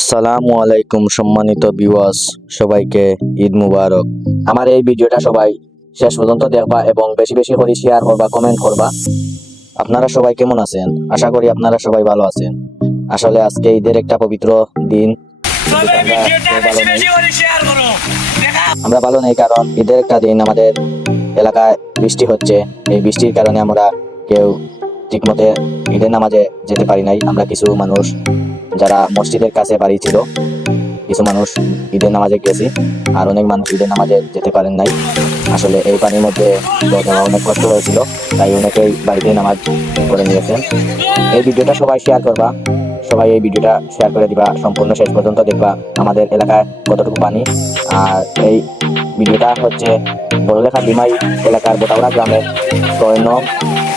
আসসালামু আলাইকুম সম্মানিত ভিউয়ার্স, সবাইকে ঈদ মুবারক। আমার এই ভিডিওটা সবাই শেষ পর্যন্ত দেখবা এবং বেশি বেশি করে শেয়ার করবা, কমেন্ট করবা। আপনারা সবাই কেমন আছেন? আশা করি আপনারা সবাই ভালো আছেন। আসলে আজকে ঈদের একটা পবিত্র দিন, আমরা ভালো নেই কারণ ঈদের একটা দিন আমাদের এলাকায় বৃষ্টি হচ্ছে। এই বৃষ্টির কারণে আমরা কেউ ঠিকমতো ঈদের নামাজে যেতে পারি নাই। আমরা কিছু মানুষ যারা মসজিদের কাছে বাড়ি ছিল, কিছু মানুষ ঈদের নামাজে গেছি, আর অনেক মানুষ ঈদের নামাজে যেতে পারেন নাই। আসলে এই পানির মধ্যে দেওয়া অনেক কষ্ট হয়েছিল, তাই অনেকেই বাড়িতে নামাজ করে নিয়েছেন। এই ভিডিওটা সবাই শেয়ার করবা, সবাই এই ভিডিওটা শেয়ার করে দিবা, সম্পূর্ণ শেষ পর্যন্ত দেখবা আমাদের এলাকায় কতটুকু পানি। আর এই ভিডিওটা হচ্ছে বড়লেখা ডিমাই এলাকার বোটাওড়া গ্রামের 6 নং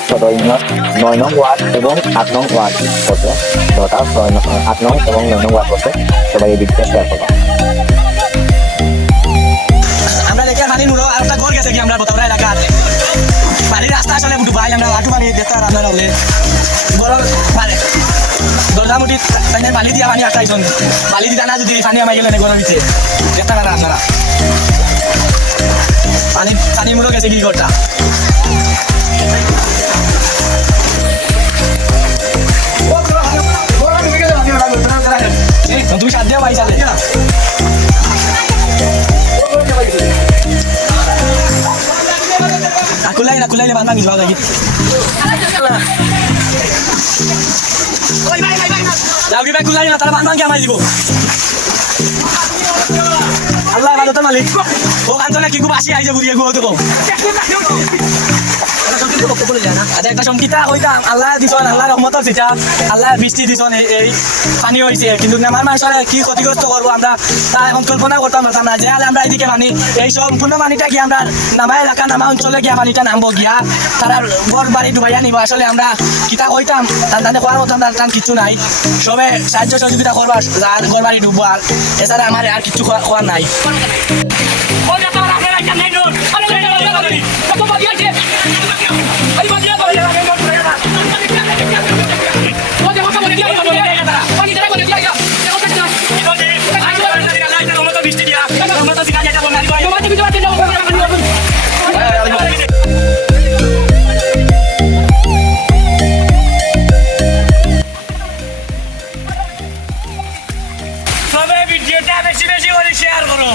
সদর ইউনিয়ন 9 নং ওয়ার্ড এবং 8 নং ওয়ার্ড করছে। 8 নং এবং 9 নং ওয়ার্ড করছে। সবাই এই ভিডিওটা শেয়ার করবা। আমরা দেখে পানি নুরো আর একটা ঘর গেছে কি আমরা বোতাবড়া এলাকার পানির রাস্তা আসলে বুটু ভাই আমরা আটু পানি দেখতে আর আপনারা হলে বড় পারে দরজামুটি তাই পানি দিয়া পানি আটাইছেন পানি দিতা না যদি পানি আমায় গেলে গরম দিতে দেখতে পারা আপনারা পানি পানি মুরো গেছে কি ঘরটা তুমি সাত দিয়া ভাই চালে Kulai bang bangis lagi. Lagi baik kulai na tara bang bang kya mai dibo. Allah balo ta malik. O kanto na kiku basi ai je buriya go to. আচ্ছা একটা সংকিতা কইতা আল্লাহ দিছন আল্লাহ রহমত দিছা আল্লাহ বৃষ্টি দিছন এই পানি হইছে কিন্তু আমার মানুষের কি ক্ষতিগ্রস্ত করবো আমরা তা এখন কল্পনা করতাম না যে আমরা এদিকে পানি এই সম্পূর্ণ পানিটা কি আমরা নামা এলাকা নামা অঞ্চলে গিয়া পানিটা নামবো গিয়া তারা ঘর বাড়ি ডুবাইয়া নিব আসলে আমরা কিতা কইতাম তাদের খোয়ার মতো আমরা কিছু নাই সবে সাহায্য সহযোগিতা করবা ঘর বাড়ি ডুববো আর এছাড়া আমার আর কিছু খোয়ার নাই ভিডিওটা বেশি বেশি করে শেয়ার করো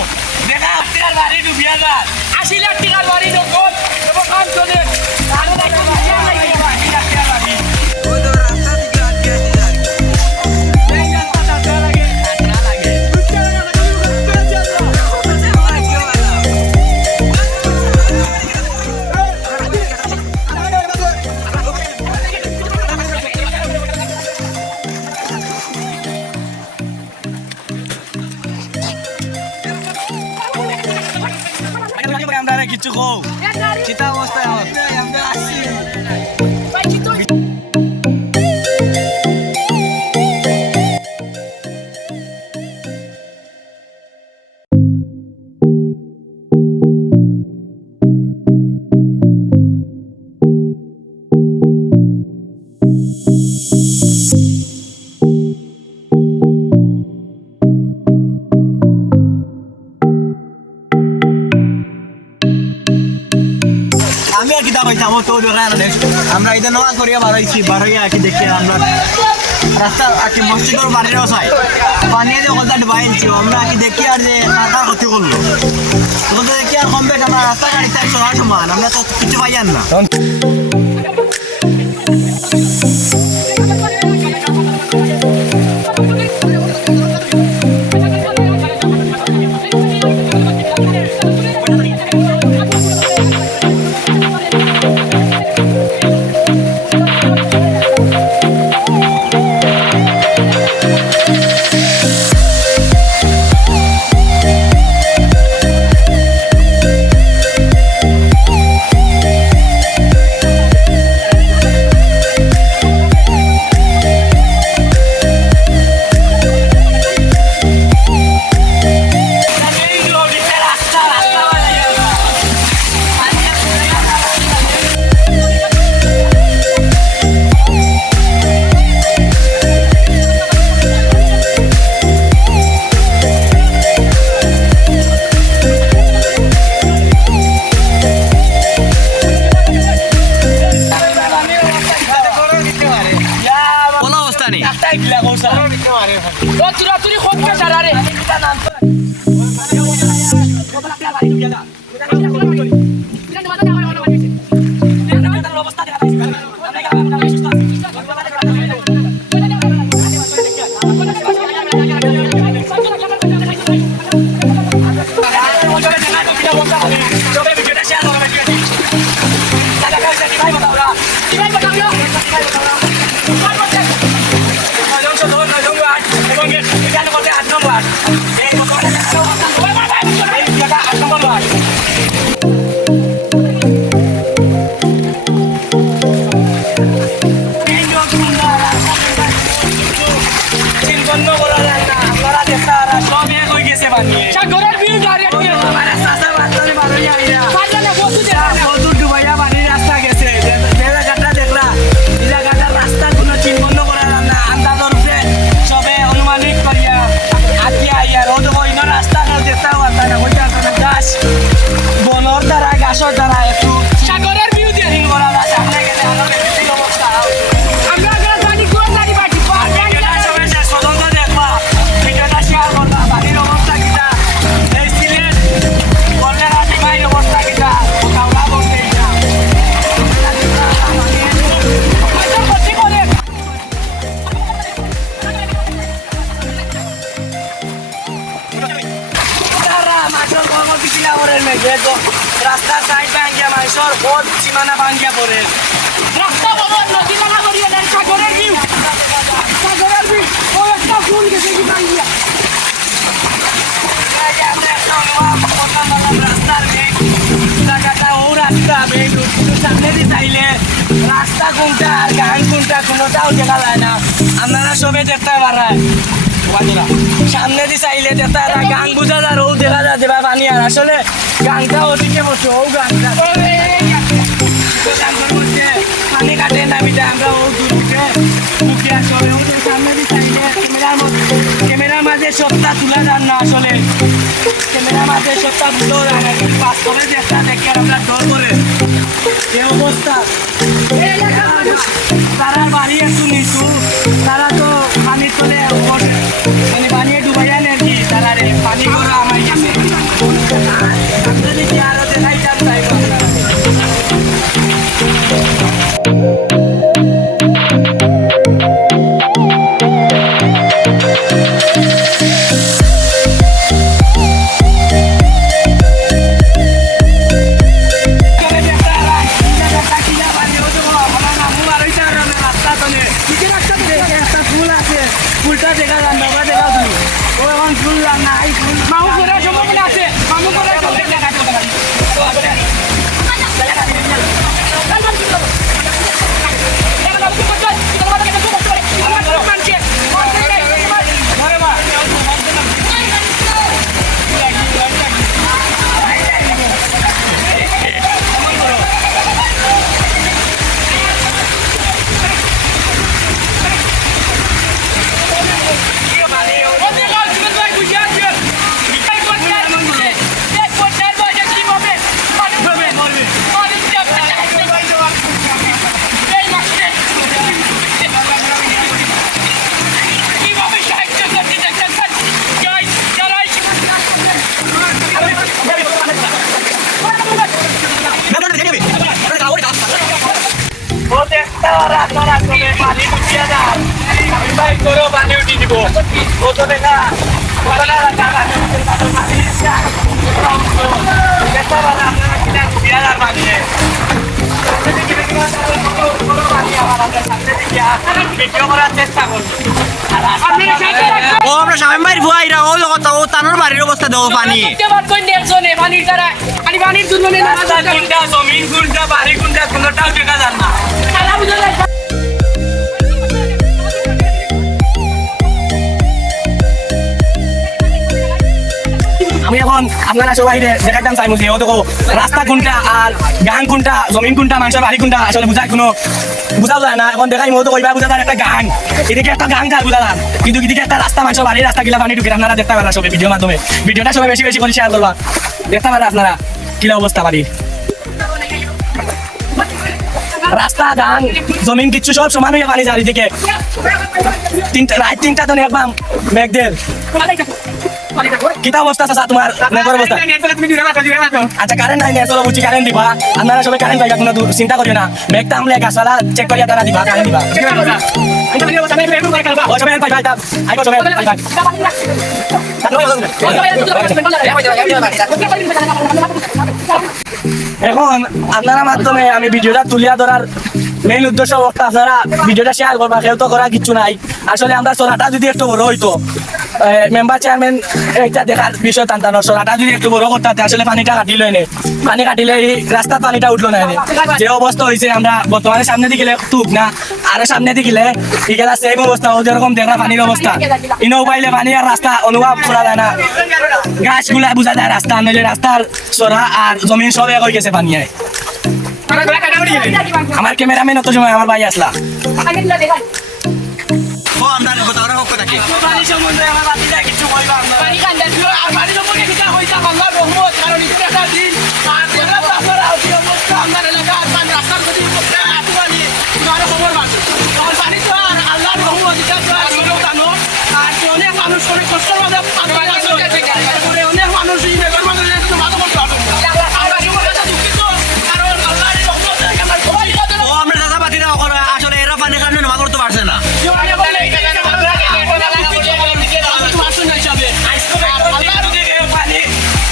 দেখা আপনার বাড়ি ডুবিয়া যায় 80 লাখ টাকার বাড়ি যখন এবং কাজ চলে আরো দেখো 80 লাখ টাকার বাড়ি আমরা কিছু কো চিতা অবস্থায় আমরা আসি আমি আর কিতা কইতাম তো আমরা এটা নওয়াজ করিয়া বাড়াইয়া কি দেখি আমরা রাস্তা আকি মসজিদের বাড়ির চাই পানি যে কথা ডুবাইছি আমরা কি দেখি আর যে কার ক্ষতি করলো তো দেখি আর কম বেশ আমরা রাস্তা গাড়ি চাই সমান আমরা তো কিছু পাইয়ান না চুরি খুব সারা রে সাগরের বিল গাড়ি বনর দ্বারা গাছর দ্বারা একটু সাগরের বিল দিয়ে সামনে গেলে আরো বেশি অবস্থা আমরা গাড়ি কোন গাড়ি বাটি ভিডিওটা সবাই শেষ পর্যন্ত দেখবা ভিডিওটা শেয়ার করবা বাড়ির অবস্থা কিটা এই সিলেট কল্যাণা ডিমাইর অবস্থা কিটা কাউলা বলতে এটা রাস্তার সাইড ভাঙ্গিয়া মানুষের বহুত সীমানা ভাঙ্গিয়া পড়ে রাস্তা বড় নদী লাগা করিয়া দেন সাগরের বিল ও একটা ফুল গেছে কি ভাঙ্গিয়া রাস্তার মেঘ জায়গাটা ও রাস্তা মেঘ সামনে দিয়ে চাইলে রাস্তা কোনটা আর গান কোনটা কোনোটাও দেখা যায় না আপনারা সবে দেখতে পারেন সামনে দিয়ে চাইলে দেখা যায় গান বোঝা যায় ও দেখা যায় দেবা পানি আর আসলে গানটা ওদিকে বসে ও গানটা পানি কাটে না বিটা আমরা ও দূরকে মুখে আসলে ও সামনে দিয়ে চাইলে ক্যামেরার মাঝে সবটা তুলে যান না আসলে ক্যামেরার মাঝে সবটা তুলেও যায় না কিন্তু বাস্তবে যেটা দেখে আমরা ডর করে যে অবস্থা তারা বাড়ি একটু নিচু তারা তো পানির তলে মানে বানিয়ে ডুবাইয়া নাকি তারা রে পানি করে আমার কাছে সামনে দিকে আরো দেখাই যান চাইব ফুলটা দেখা যান বাবা দেখা তুমি ও এখন ফুল না এই ফুল মামু করে সম্ভাবনা আছে মামু করে পানি উঠিয়ে যান ভাই করো পানি উঠি দিব ও তো দেখা ভিডিও করার চেষ্টা করছি ও আমরা শামিম ভাইয়ের ভুয়াইরা ও কথা ও তানোর বাড়ির অবস্থা দেখো পানি পানির দ্বারা পানির দুর্গন্ধে কোনটা জমিন কোনটা বাড়ি কোনটা কোনটাও দেখা যান না আমি এখন আপনারা সবাই দেখাতাম চাইমু যে ও দেখো রাস্তা কোনটা আর গান কোনটা জমিন কোনটা মানুষের বাড়ি কোনটা আসলে বুঝায় কোনো বুঝাও যায় না এখন দেখাই মতো কইবা বুঝা যায় একটা গান এদিকে একটা গান যার বুঝা যান কিন্তু এদিকে একটা রাস্তা মানুষের বাড়ির রাস্তা গিলা পানি ঢুকে আপনারা দেখতে পারেন সবাই ভিডিওর মাধ্যমে ভিডিওটা সবাই বেশি বেশি করে শেয়ার করবা দেখতে পারেন আপনারা কিলা অবস্থা বাড়ির রাস্তা ধান জমিন কিচ্ছু সব সমান হয়ে পানি চারিদিকে রাত 3টা তো একবার মেঘদের কিতা অবস্থা আছে তোমার মেঘের অবস্থা আচ্ছা কারেন্ট নাই চলো বুঝছি কারেন্ট দিবা আপনারা সবাই কারেন্ট পাইবা কোনো চিন্তা করিও না মেঘটা আমলে গাছপালা চেক করিয়া তারা দিবা কারেন্ট দিবা ও সবাই পাই পাই আইবো সবাই পাই পাই এখন আপনারা মাধ্যমে আমি ভিডিওটা তুলিয়া ধরার মেইন উদ্দেশ্য বক্তা আপনারা ভিডিওটা শেয়ার করবা কেউ তো করার কিছু নাই আসলে আমরা সোনাটা যদি একটু বড় হইতো মেম্বার চেয়ারম্যান এটা দেখার বিষয় টানটানো সোনাটা যদি একটু বড় করতে আসলে পানিটা কাটিল এনে পানি কাটিলে এই রাস্তার পানিটা উঠলো না এনে যে অবস্থা হয়েছে আমরা বর্তমানে সামনে দিকে তুক না আরো সামনে দিকে ইগেলা সেম অবস্থা ও যেরকম দেখা পানির অবস্থা ইনো পাইলে পানি আর রাস্তা অনুভব করা যায় না গাছগুলা বোঝা যায় রাস্তা নইলে রাস্তার সরা আর জমিন সব এক হয়ে গেছে পানি আমার ক্যামেরাম্যান অত সময় আমার ভাই আসলা ও আমরা কথা ওরা কথা কি পানি সম্বন্ধে আমার বাতিটা কিছু বলবো আপনারা পানি কান্দা আর পানি সম্পর্কে কিটা হইতা আল্লাহর রহমত কারণ এটা একটা দিন আর যেটা আপনারা আউটি অবস্থা আমার এলাকা আর রাস্তার গতি অবস্থা এত পানি তোমার খবর পাচ্ছ আর পানি তো আর আল্লাহর রহমত এটা তো আর ছোট জানো আর অনেক মানুষ অনেক কষ্ট করে পানি আছে তারপরে অনেক মানুষ এই বেকার মানুষ একটু ভালো করতে পারবে আমরা জীবনটা দুঃখিত কারণ আল্লাহর রহমত আমার সবাই কথা ও আমরা দাদা বাতি দাও করো আসলে এরা পানি কারণে নামা করতে পারছে না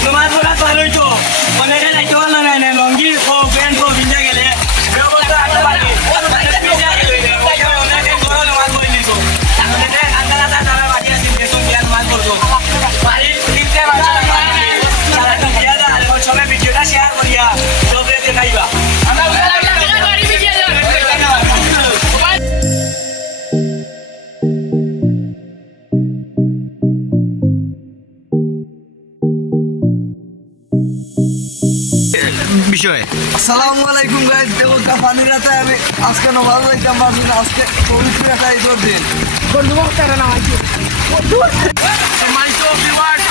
তোমার পুরা পার হইতো অনেকে যাইতে পারলো না লঙ্গি ও প্যান্ট ও ভিজে গেলে ব্যবস্থা আনতে পারি অনেকে গরম মাছ বই দিত তাহলে আন্দাজ তারা বাকি আছে বেতন দিয়ে মাছ করতো বাড়ি তিনটে বাচ্চা তারা তো দিয়া দা আর সবে ভিডিওটা শেয়ার করিয়া সবে দেখাইবা আমরা বাড়ি বিয়ে দেব বিষয় আসসালামু আলাইকুম গাইস দেখো পানি রাতে আমি আজকে না ভালো লাগতাম পারছি না আজকে পবিত্র একটা ঈদের দিন বন্ধু বক্তারা না আছে সম্মানিত ভিউয়ার্স